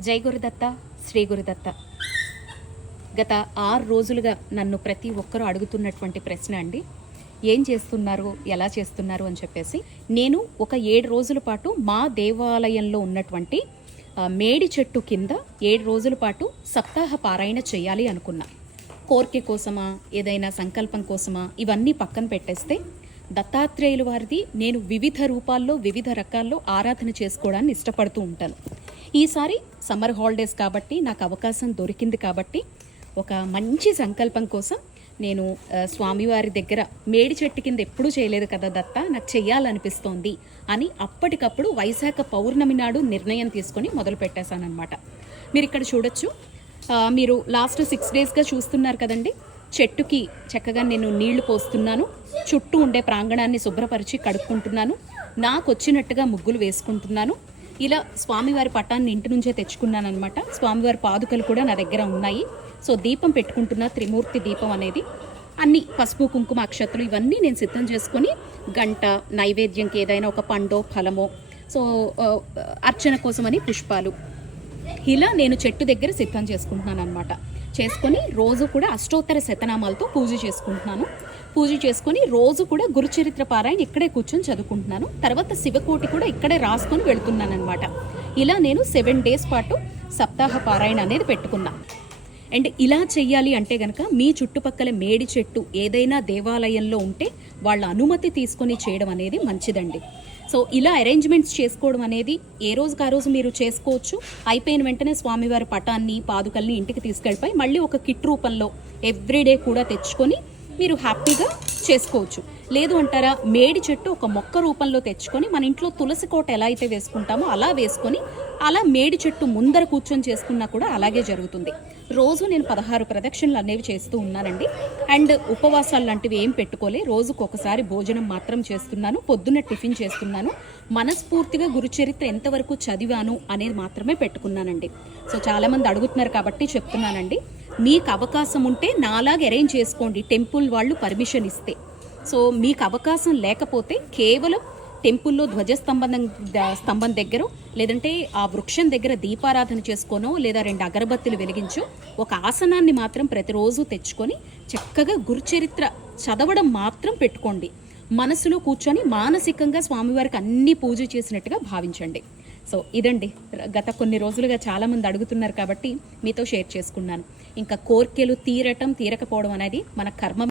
జై గురుదత్త, శ్రీ గురుదత్త. గత 6 రోజులుగా నన్ను ప్రతి ఒక్కరూ అడుగుతున్నటువంటి ప్రశ్న అండి. ఏం చేస్తున్నారు, ఎలా చేస్తున్నారు అని చెప్పేసి. నేను ఒక 7 రోజుల పాటు మా దేవాలయంలో ఉన్నటువంటి మేడి చెట్టు కింద 7 రోజుల పాటు సప్తాహ పారాయణ చేయాలి అనుకున్నా. కోరిక కోసమా, ఏదైనా సంకల్పం కోసమా, ఇవన్నీ పక్కన పెట్టేస్తే దత్తాత్రేయుల వారిది నేను వివిధ రూపాల్లో వివిధ రకాల్లో ఆరాధన చేసుకోవడాన్ని ఇష్టపడుతూ ఉంటాను. ఈసారి సమ్మర్ హాలిడేస్ కాబట్టి నాకు అవకాశం దొరికింది కాబట్టి ఒక మంచి సంకల్పం కోసం నేను స్వామివారి దగ్గర మేడి చెట్టు కింద ఎప్పుడూ చేయలేదు కదా దత్త, నాకు చెయ్యాలనిపిస్తోంది అని అప్పటికప్పుడు వైశాఖ పౌర్ణమి నాడు నిర్ణయం తీసుకొని మొదలు పెట్టేశానమాట. మీరు ఇక్కడ చూడొచ్చు, మీరు లాస్ట్ 6 డేస్గా చూస్తున్నారు కదండి. చెట్టుకి చక్కగా నేను నీళ్లు పోస్తున్నాను, చుట్టూ ఉండే ప్రాంగణాన్ని శుభ్రపరిచి కడుక్కుంటున్నాను, నాకు వచ్చినట్టుగా ముగ్గులు వేసుకుంటున్నాను. ఇలా స్వామివారి పటాన్ని ఇంటి నుంచే తెచ్చుకున్నాను అనమాట. స్వామివారి పాదుకలు కూడా నా దగ్గర ఉన్నాయి. సో దీపం పెట్టుకుంటున్న త్రిమూర్తి దీపం అనేది అన్ని పసుపు కుంకుమ అక్షతలు ఇవన్నీ నేను సిద్ధం చేసుకొని గంట నైవేద్యంకి ఏదైనా ఒక పండో ఫలమో, సో అర్చన కోసమని పుష్పాలు, ఇలా నేను చెట్టు దగ్గర సిద్ధం చేసుకుంటున్నాను అనమాట. చేసుకొని రోజు కూడా అష్టోత్తర శతనామాలతో పూజ చేసుకుంటున్నాను. పూజ చేసుకొని రోజు కూడా గురుచరిత్ర పారాయణ ఇక్కడే కూర్చొని చదువుకుంటున్నాను. తర్వాత శివకోటి కూడా ఇక్కడే రాసుకొని వెళుతున్నాను అనమాట. ఇలా నేను 7 డేస్ పాటు సప్తాహ పారాయణ అనేది పెట్టుకున్నా. అండ్ ఇలా చెయ్యాలి అంటే కనుక మీ చుట్టుపక్కల మేడి చెట్టు ఏదైనా దేవాలయంలో ఉంటే వాళ్ళ అనుమతి తీసుకొని చేయడం అనేది మంచిదండి. సో ఇలా అరేంజ్మెంట్స్ చేసుకోవడం అనేది ఏ రోజుకి ఆ రోజు మీరు చేసుకోవచ్చు. అయిపోయిన వెంటనే స్వామివారి పటాన్ని పాదుకల్ని ఇంటికి తీసుకెళ్ళిపోయి మళ్ళీ ఒక కిట్ రూపంలో ఎవ్రీడే కూడా తెచ్చుకొని మీరు హ్యాపీగా చేసుకోవచ్చు. లేదు అంటారా, మేడి చెట్టు ఒక మొక్క రూపంలో తెచ్చుకొని మన ఇంట్లో తులసి కోట ఎలా అయితే వేసుకుంటామో అలా వేసుకొని అలా మేడి చెట్టు ముందర కూర్చొని చేసుకున్నా కూడా అలాగే జరుగుతుంది. రోజు నేను 16 ప్రదక్షిణలు అనేవి చేస్తూ ఉన్నానండి. అండ్ ఉపవాసాలు లాంటివి ఏం పెట్టుకోలే, రోజుకు ఒకసారి భోజనం మాత్రం చేస్తున్నాను, పొద్దున్న టిఫిన్ చేస్తున్నాను. మనస్ఫూర్తిగా గురుచరిత్ర ఎంతవరకు చదివాను అనేది మాత్రమే పెట్టుకున్నానండి. సో చాలామంది అడుగుతున్నారు కాబట్టి చెప్తున్నానండి. మీకు అవకాశం ఉంటే నాలాగా అరేంజ్ చేసుకోండి, టెంపుల్ వాళ్ళు పర్మిషన్ ఇస్తే. సో మీకు అవకాశం లేకపోతే కేవలం టెంపుల్లో స్తంభం దగ్గర లేదంటే ఆ వృక్షం దగ్గర దీపారాధన చేసుకోనో లేదా 2 అగరబత్తులు వెలిగించో ఒక ఆసనాన్ని మాత్రం ప్రతిరోజు తెచ్చుకొని చక్కగా గురుచరిత్ర చదవడం మాత్రం పెట్టుకోండి. మనసులో కూర్చొని మానసికంగా స్వామివారికి అన్ని పూజ చేసినట్టుగా భావించండి. సో ఇదండి, గత కొన్ని రోజులుగా చాలామంది అడుగుతున్నారు కాబట్టి మీతో షేర్ చేసుకున్నాను. ఇంకా కోర్కెలు తీరకపోవడం అనేది మన కర్మ.